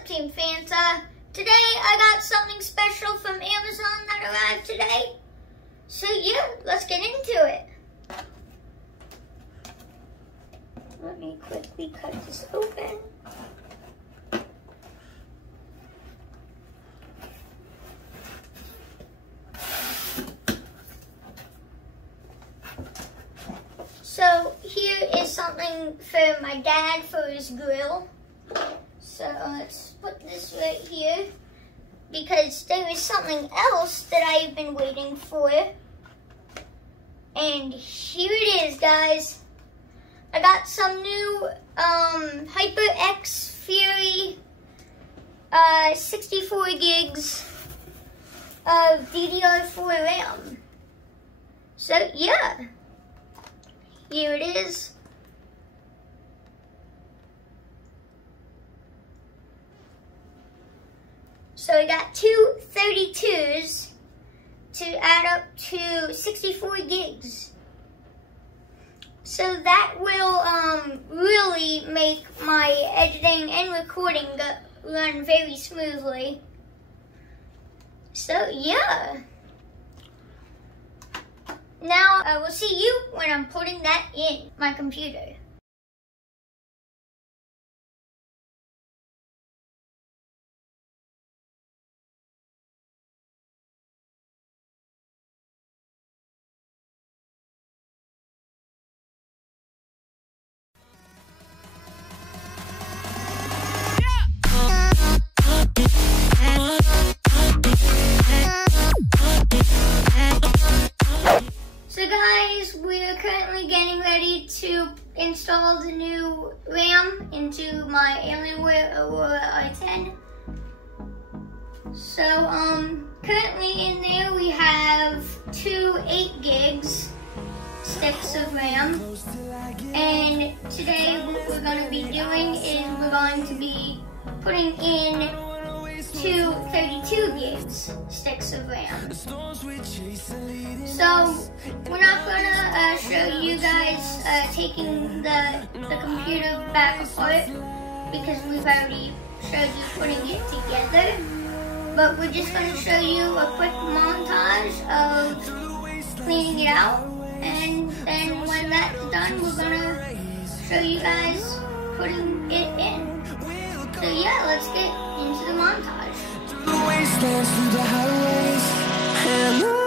up, Team Fanta? Today I got something special from Amazon that arrived today. So yeah, let's get into it. Let me quickly cut this open. So here is something for my dad for his grill. So let's put this right here because there is something else that I've been waiting for. And here it is, guys. I got some new HyperX Fury 64 gigs of DDR4 RAM. So yeah, here it is. So I got two 32s to add up to 64 gigs. So that will really make my editing and recording run very smoothly. So yeah. Now I will see you when I'm putting that in my computer. So guys, we're currently getting ready to install the new RAM into my Alienware Aurora R10. So currently in there we have two 8 gigs sticks of RAM. And today what we're going to be doing is we're going to be putting in two 32 gigs sticks of RAM. So we're not gonna show you guys taking the computer back apart because we've already showed you putting it together. But we're just gonna show you a quick montage of cleaning it out, and then when that's done, we're gonna show you guys putting it in. So yeah, let's get into the montage. The wastelands through the highways, and on we'll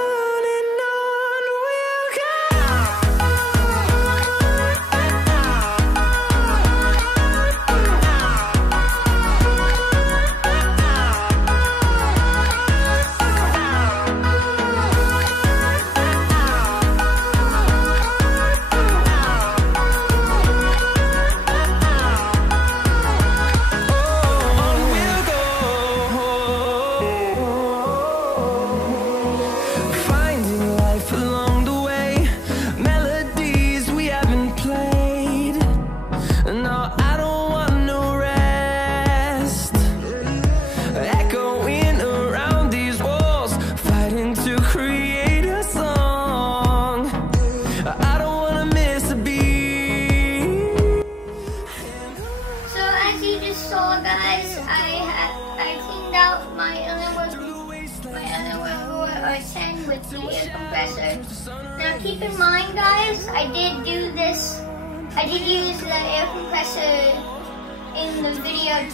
with the air compressor. Now keep in mind, guys, I did use the air compressor in the video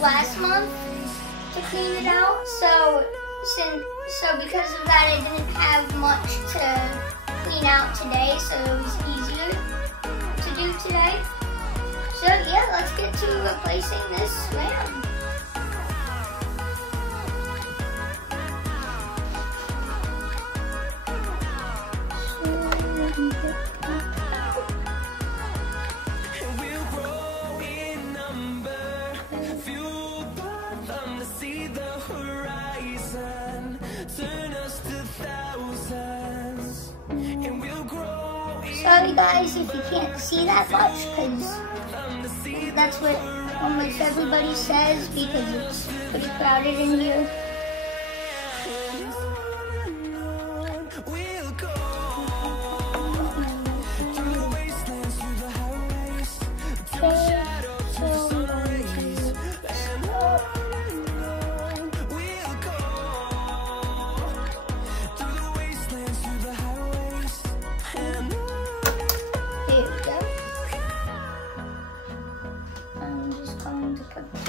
last month to clean it out. So because of that, I didn't have much to clean out today, so it was easier to do today. So yeah, let's get to replacing this RAM. Sorry guys if you can't see that much, because that's what almost everybody says because it's pretty crowded in here. Okay, so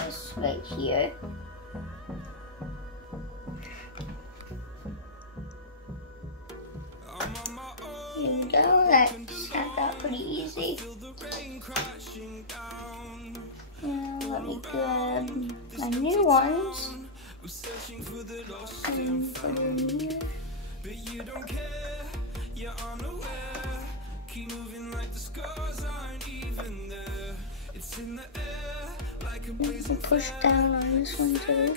this right here. There we go, that snapped out pretty easy. Now let me grab my new ones and put them in here. We'll push down on this one too.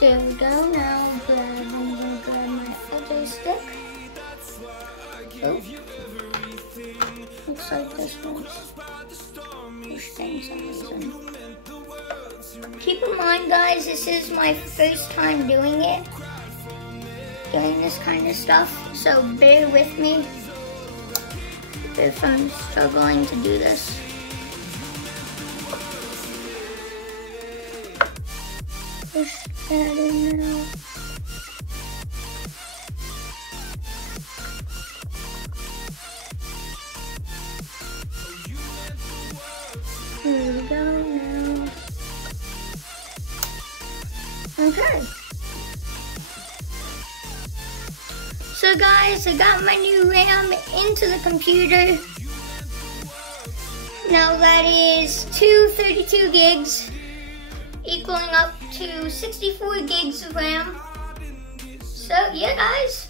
There we go. Now I'm gonna grab my other stick. Oh, looks like this one's pushed in some reason. Keep in mind, guys, this is my first time doing this kind of stuff, so bear with me if I'm struggling to do this. Push that in now. Here we go now. Okay. So guys, I got my new RAM into the computer. Now that is 232 gigs, equaling up to 64 gigs of RAM. So yeah guys,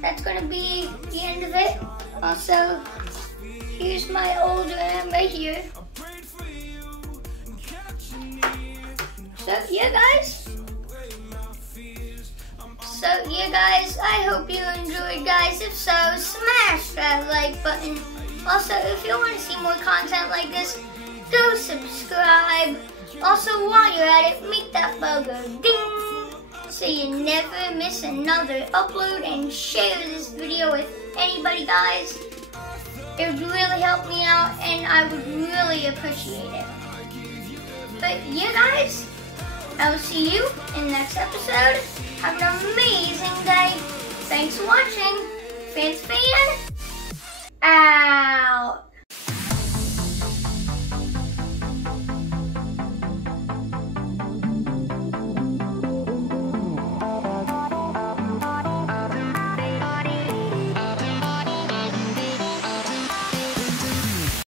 that's gonna be the end of it. Also, here's my old RAM right here. So yeah guys, I hope you enjoyed, guys. If so, smash that like button. Also, if you want to see more content like this, go subscribe. Also, while you're at it, make that bell go ding so you never miss another upload, and share this video with anybody, guys. It would really help me out and I would really appreciate it. But yeah guys, I will see you in the next episode. Have an amazing day. Thanks for watching. Fan out.